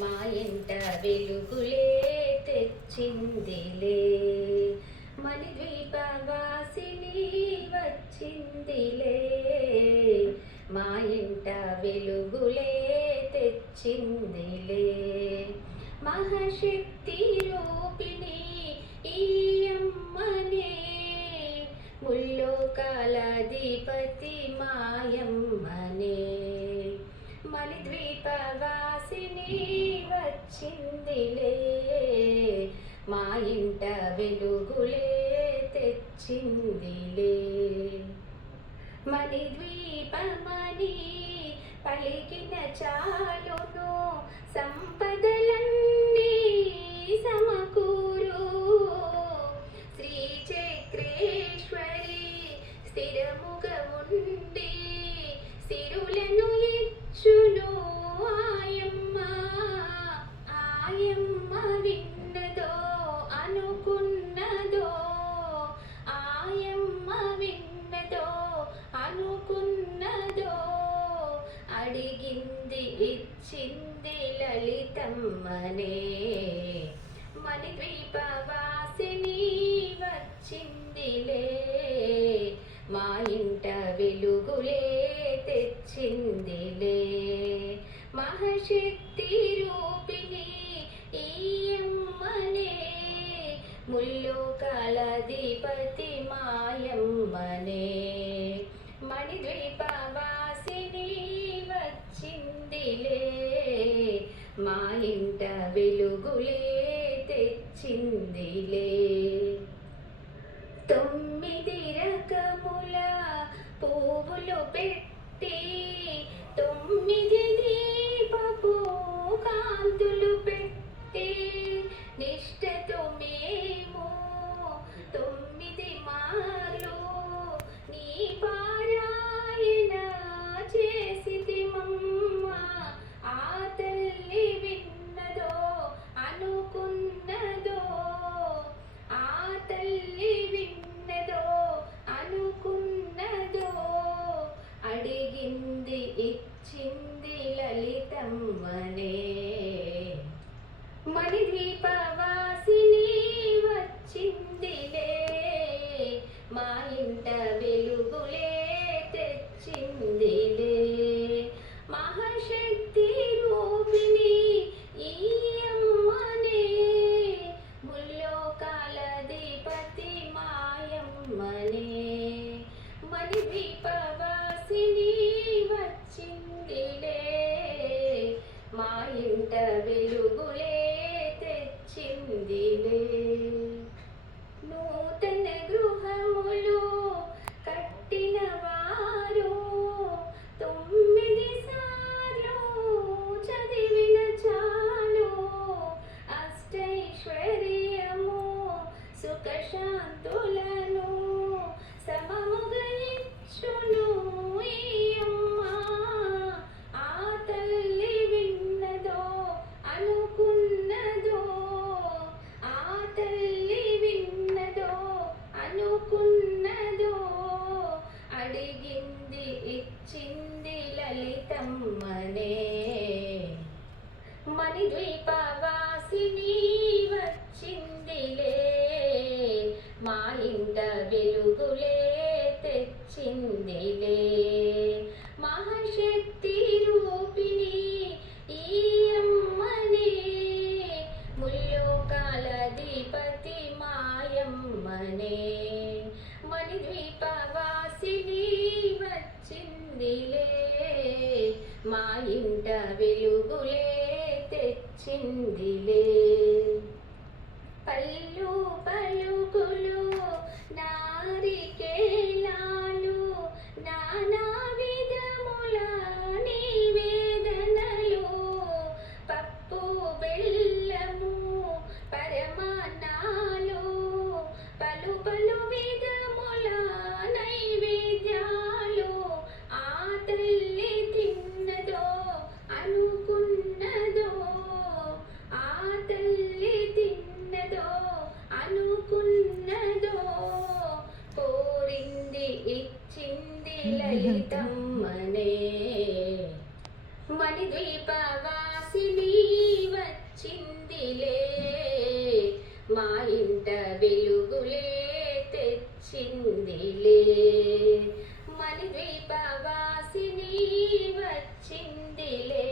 మా ఇంట వెలుగులే తెచ్చిందిలే, మణిద్వీపవాసిని వచ్చిందిలే, మా ఇంట వెలుగులే తెచ్చిందిలే. మహాశక్తి రూపిణి ఈ అమ్మనే, ముల్లోకాలధిపతి మాయమ్మనే, మణిద్వీపవాసిని వచ్చిందిలే, మా ఇంట వెలుగులే తెచ్చిందిలే. మణిద్వీపమని పలికిన చాలును, సంపదలన్నీ సమకూరు, శ్రీచక్రేశ్వరి స్థిరముగా ఉండి సిరులను ఇచ్చును ఆయమ్మ. ఆయమ్మ విన్నదో అనుకున్నదో, ఆయమ్మ విన్నదో అనుకున్నదో, అడిగింది ఇచ్చింది లలితమ్మనే, మణిద్వీపవాసిని వచ్చిందిలే, మా ఇంట వెలుగులే తెచ్చిందిలే. మహాశక్తి రూపిణి ఈ అమ్మనే, ముల్లోకాలధిపతి మాయమ్మనే, మణిద్వీపవాసిని వచ్చిందిలే, మా ఇంట వెలుగులే తెచ్చిందిలే. 9 రకముల పువ్వులు పెట్టి 9 దీపపు కాంతులు పెట్టి, నిష్టతో మేము 9 మార్లు నీ పారాయణ చేసితిమమ్మ. ఆ తల్లి విన్నదో అనుకున్నదో, ఆ తల్లి విన్నదో అనుకున్నదో, అడిగింది ఇచ్చింది లలితమ్మనే, మణిద్వీపవాసిని వచ్చిందిలే, మా ఇంట వెలుగులే తెచ్చిందిలే. మహాశక్తి రూపిణి ఈ అమ్మనే, ముల్లోకాలధిపతి మాయమ్మనే, మణిద్వీపవాసిని వచ్చిందిలే, మా ఇంట వెలుగులే తెచ్చిందిలే. నూతన గృహములు కట్టిన వారు 9 సార్లు చదివిన చాలు, అష్టైశ్వర్యము సుఖశాంతులను సమముగా ఇచ్చును ఈ అమ్మ. ఆ తల్లి విన్నదో అనుకున్నదో, ఆ తల్లి విన్నదో అనుకున్నదో, అడిగింది ఇచ్చింది లలితమ్మనే, మణిద్వీపవాసిని వచ్చిందిలే, మా ఇంట వెలుగులే తెచ్చిందిలే. మహాశక్తి రూపిణి ఈ అమ్మనే, ముల్లోకాలధిపతి మాయమ్మనే, మణిద్వీపవాసిని వచ్చిందిలే, మా ఇంట వెలుగులే తెచ్చిందిలే. పల్లు పలుకులు నారికేళాలు నానా విధముల నివేదనలు, పప్పు బెల్లము పరమాన్నాలు, పలు పలు విధముల నైవేద్యాలు, ఆ తల్లి తిన్నదో అనుకున్నదో, ఆ తల్లి వచ్చిందిలే మణిద్వీపవాసిని వచ్చిందిలే